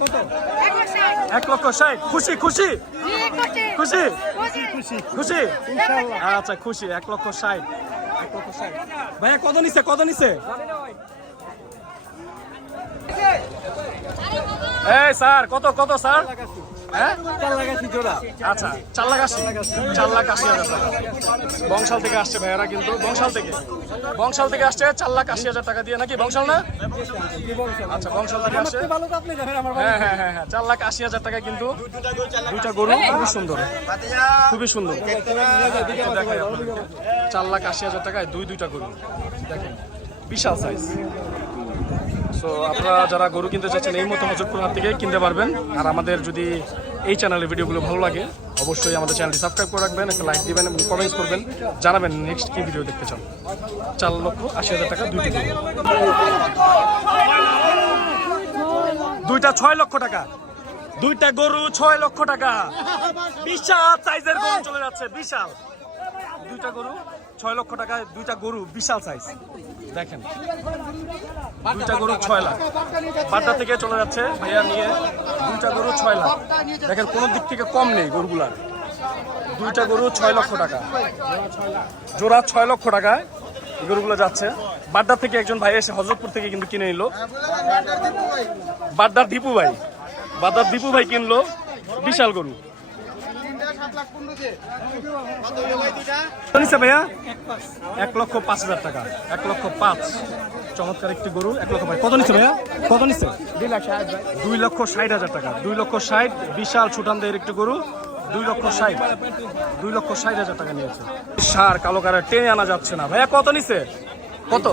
কত 1,60,000 খুশি খুশি খুশি খুশি আচ্ছা খুশি 1,60,000 ভাইয়া কত নিছে এই স্যার কত স্যার হ্যাঁ 4,80,000 জোড়া। আচ্ছা 4,80,000 টাকা বংশাল থেকে আসছে ভাইয়ারা কিন্তু বংশাল থেকে আসছে 4,80,000 টাকা দিয়ে নাকি বংশাল না আচ্ছা বংশাল থেকে আসছে ভালো তো আপনি জানেন আমার হ্যাঁ 4,80,000 টাকায় কিন্তু দুইটা গরু খুবই সুন্দর 4,80,000 টাকায় দুইটা গরু দেখেন বিশাল সাইজ। সো আপনারা যারা গরু কিনতে চাচ্ছেন এই মতো হজরতপুর হাট থেকে কিনতে পারবেন। আর আমাদের যদি এই চ্যানেলের ভিডিওগুলো ভালো লাগে অবশ্যই আমাদের চ্যানেলটি সাবস্ক্রাইব করে রাখবেন, একটা লাইক দিবেন এবং কমেন্টস করবেন, জানাবেন নেক্সট কি ভিডিও দেখতে চান। 4,80,000 টাকা দুইটা 6 লক্ষ টাকা দুইটা গরু 6 লক্ষ টাকা বিশাল সাইজের গরু চলে যাচ্ছে বিশাল দুইটা গরু 6 লক্ষ টাকায় দুইটা গরু বিশাল সাইজ দেখেন দুইটা গরু 6 লাখ বাড্ডা থেকে চলে যাচ্ছে ভাইয়া নিয়ে দুইটা গরু 6 লাখ দেখেন কোনো দিক থেকে কম নেই গরুগুলার দুইটা গরু 6 লক্ষ টাকা জোড়া 6 লক্ষ টাকায় গরুগুলো যাচ্ছে বাড্ডা থেকে একজন ভাই এসে হজরতপুর থেকে কিন্তু কিনে নিল বাড্ডার দীপু ভাই কিনলো বিশাল গরু ভাইয়া 1,05,000 টাকা 1,05,000 চমৎকার একটি গরু 1,05,000 কত নিচ্ছে ভাইয়া কত নিচ্ছে 2,60,000 টাকা 2,60,000 বিশাল ছুটানদের একটি গরু 2,60,000 টাকা নিয়েছে সার কালো কালার টেনে আনা যাচ্ছে না ভাইয়া কত নিচ্ছে কত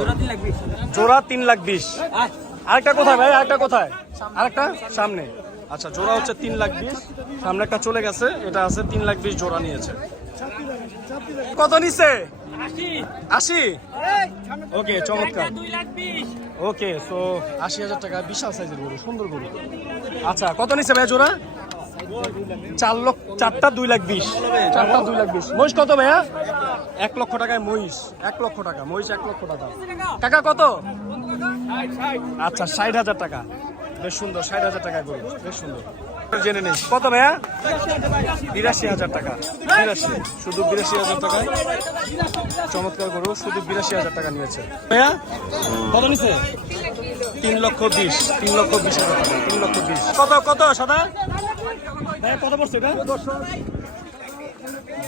জোড়া 3,20,000 আরেকটা কোথায় ভাই আরেকটা সামনে আচ্ছা জোড়া হচ্ছে 3,20,000 সামনে একটা চলে গেছে এটা আছে 3,20,000 জোড়া নিয়েছে কত নিচ্ছে 80 ওকে চমৎকার ওকে সো 80,000 টাকা বিশাল সাইজের গরু সুন্দর গরু আচ্ছা কত নিচ্ছে ভাইয়া জোড়া 4,00,000 2,20,000 2,20,000 মহিষ কত ভাইয়া 1 লক্ষ টাকায় মহিষ 1 লক্ষ টাকা মহিষ 1 লক্ষ টাকা টাকা কত আচ্ছা 60,000 টাকা বেশ সুন্দর 60,000 টাকায় গরু বেশ সুন্দর জেনে নেই কত ভাইয়া 82,000 টাকা 82 শুধু 82,000 টাকায় চমৎকার গরু শুধু 82,000 টাকা নিয়েছে ভাইয়া কত নিছে 3,20,000 3,20,000 টাকা 3,20,000 কত সাদা ভাইয়া কত পড়ছে এটা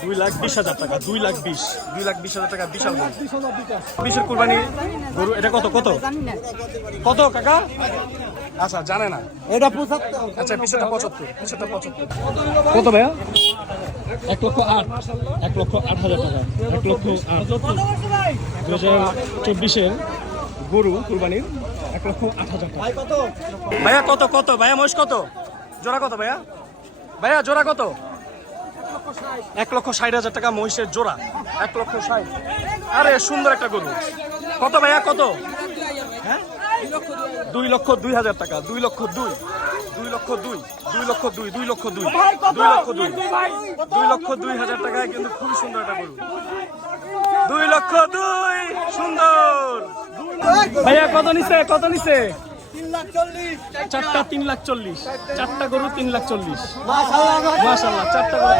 2,20,000 টাকা 2,20,000 টাকা বিশাল গরু বিশের কুরবানি গরু এটা কত কাকা আচ্ছা জানে না এটা 75 আচ্ছা পিছটা 75 কত ভাইয়া 1,08,000 টাকা 1,08,000 2024 গরু কুরবানির 1,08,000 টাকা ভাইয়া কত ভাইয়া মহিষ কত জোড়া কত ভাইয়া জোড়া কত 1,60,000 টাকা মহিষের জোড়া 1,60,000 আরে সুন্দর একটা গরু কত ভাইয়া কত হ্যাঁ 2,02,000 টাকা 2,02,000 টাকায় কিন্তু খুব সুন্দর একটা গরু 2,02,000 সুন্দর ভাইয়া কত নিছে 3,40,000 চারটা 3,40,000 চারটা গরু 3,40,000 মাশাআল্লাহ চারটা গরু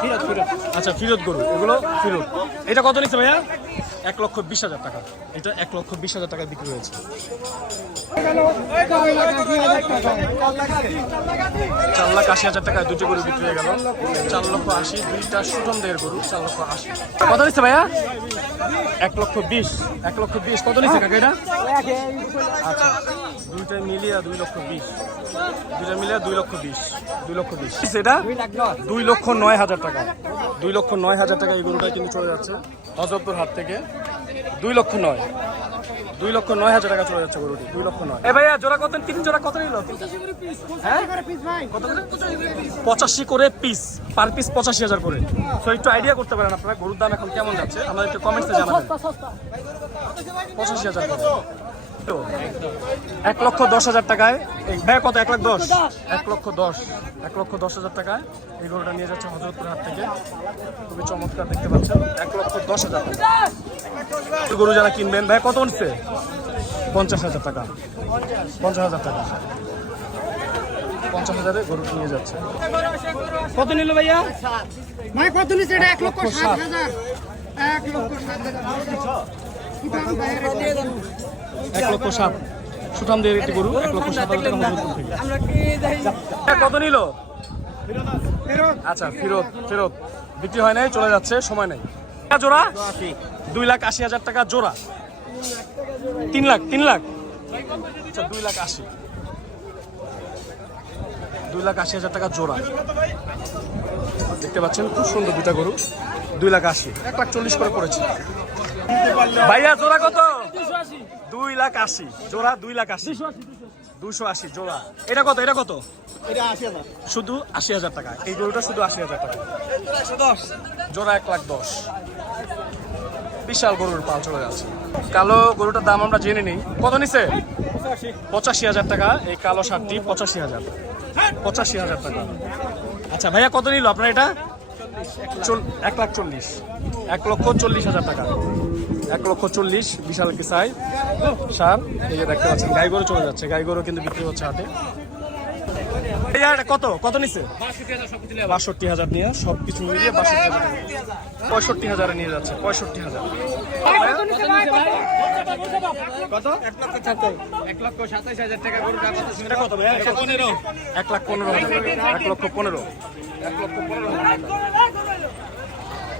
3,40,000 আচ্ছা ফিরত গরু এগুলো ফিরত এটা কত নিচ্ছে ভাইয়া 1,20,000 টাকা এটা 1,20,000 টাকায় বিক্রি হয়েছে 4,80,000 টাকায় দুটো গরু বিক্রি হয়ে গেল 4,80,000 দুইটা সুটনদের গরু 4,80,000 কত নিচ্ছে ভাইয়া 1,20,000 কত নিচ্ছে কাকা এটা আচ্ছা দুইটা মিলিয়ে 2,20,000 এটা 2,09,000 টাকা 2,09,000 টাকা এই গরুটা কিন্তু চলে যাচ্ছে হজরতপুর হাট থেকে 2,09,000 টাকা চলে যাচ্ছে গরুটি 2,09,000 এ ভাইয়া জোড়া কত 3 জোড়া কত নিল 85 করে পিস পার পিস 85,000 করে সো একটু আইডিয়া করতে পারেন আপনারা গরুর দাম এখন কেমন যাচ্ছে আমাদের একটু কমেন্টসে জানাবেন 85,000 করে 1,10,000 টাকায় ভাইয়া কত 1,10,000 টাকায় এই গরুটা নিয়ে যাচ্ছে হজরতপুর হাট থেকে খুবই চমৎকার দেখতে পাচ্ছেন 1,10,000 টাকা গরু যারা কিনবেন ভাই কত উঠছে 50,000 টাকা 50,000 টাকা 50,000-এ গরু নিয়ে যাচ্ছে। কত নিল ভাইয়া? ভাই কত নিছে এটা? 1,07,000। 1,07,000 সুঠাম দিয়ে একটি গরু 1,07,000 টাকা হজরতপুর থেকে। কত নিল? আচ্ছা ফেরত বিক্রি হয় নাই, চলে যাচ্ছে, সময় নেই। জোড়া 2,80,000 টাকা জোড়া। 3 লাখ আচ্ছা 2,80,000 টাকা জোড়া। দেখতে পাচ্ছেন খুব সুন্দর দুটা গরু। 2,80,000 1,40,000 করে পড়েছে। ভাইয়া জোড়া কত? 2,80,000 জোড়া। 2,80,000 জোড়া। এটা কত? শুধু 80,000 টাকা। এই গরুটা শুধু 80,000 টাকা জোড়া। 1,10,000 বিশাল গরুর পাল চলে যাচ্ছে। কালো গরুটার দাম আমরা জেনে নিই। কত নিছে? 85,000 টাকা। এই কালো ষাটটি 85,000 টাকা। আচ্ছা ভাইয়া কত নিল আপনার এটা? 1,40,000 1,40,000 টাকা। 1,40,000 বিশাল কি সাইজ সার। এই যে দেখতে পাচ্ছেন গাই গরু চলে যাচ্ছে। গাই গরু কিন্তু বিক্রি হচ্ছে হাটে। কত নিছে? 62,000 নিয়ে সবকিছু মিলিয়ে 62,000 টাকা। 65,000 নিয়ে যাচ্ছে। 65,000 কত? 1,27,000 টাকা গরুটা কত? এটা কত ভাই? 1,15,000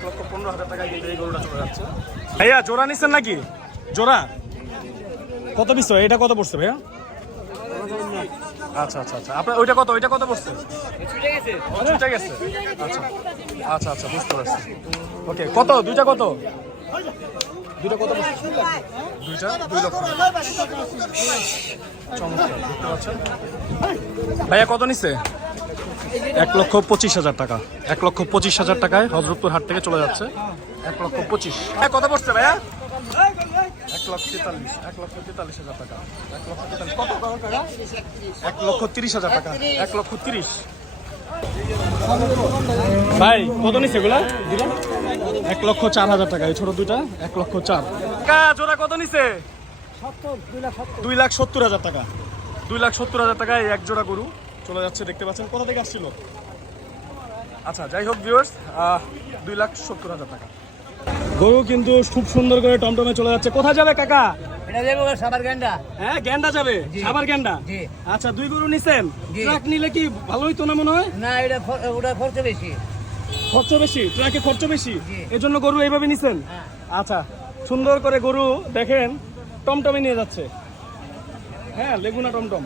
1,15,000 টাকা কিন্তু এই গরুটা চলে যাচ্ছে। ভাইয়া জোড়া নিচ্ছেন নাকি? জোড়া কত পিস? এটা কত পড়ছে ভাইয়া? আচ্ছা আপনার ওইটা কত পড়ছে? ছুটে গেছে। আচ্ছা বুঝতে পারছি। ওকে কত? দুইটা কত পড়ছে? দুইটা 2 লক্ষ। চমৎকার দেখতে পাচ্ছেন। ভাইয়া কত নিচ্ছে? 1,25,000 টাকা। 1,25,000 টাকায় হজরতপুর হাট থেকে চলে যাচ্ছে। 1,25,000 কত পড়ছে ভাইয়া? 1,43,000 টাকা। 1,30,000 টাকা। 1,30,000 ভাই কত নিচ্ছে এগুলা? 1,04,000 টাকা। এই ছোট দুইটা 1,04,000 জোড়া। কত নিচ্ছে? 2,70,000 টাকা। 2,70,000 টাকা এই এক জোড়া গরু চলে যাচ্ছে। দেখতে পাচ্ছেন কোথা থেকে আসছিল। আচ্ছা যাই হোক ভিউয়ার্স, 2,70,000 টাকা গরু কিন্তু খুব সুন্দর করে টমটমে চলে যাচ্ছে। কোথায় যাবে কাকা? এটা যাবে সাবার গেন্ডা। হ্যাঁ গেন্ডা যাবে। সাবার গেন্ডা। আচ্ছা 2 গরু নিছেন। ট্রাক নিলে কি ভালোই তো না মনে হয়? না এটা ওটা খরচ বেশি। ট্রাকে খরচ বেশি, এজন্য গরু এইভাবে নিছেন। আচ্ছা সুন্দর করে গরু দেখেন টমটমে নিয়ে যাচ্ছে। হ্যাঁ লেগুনা টমটম।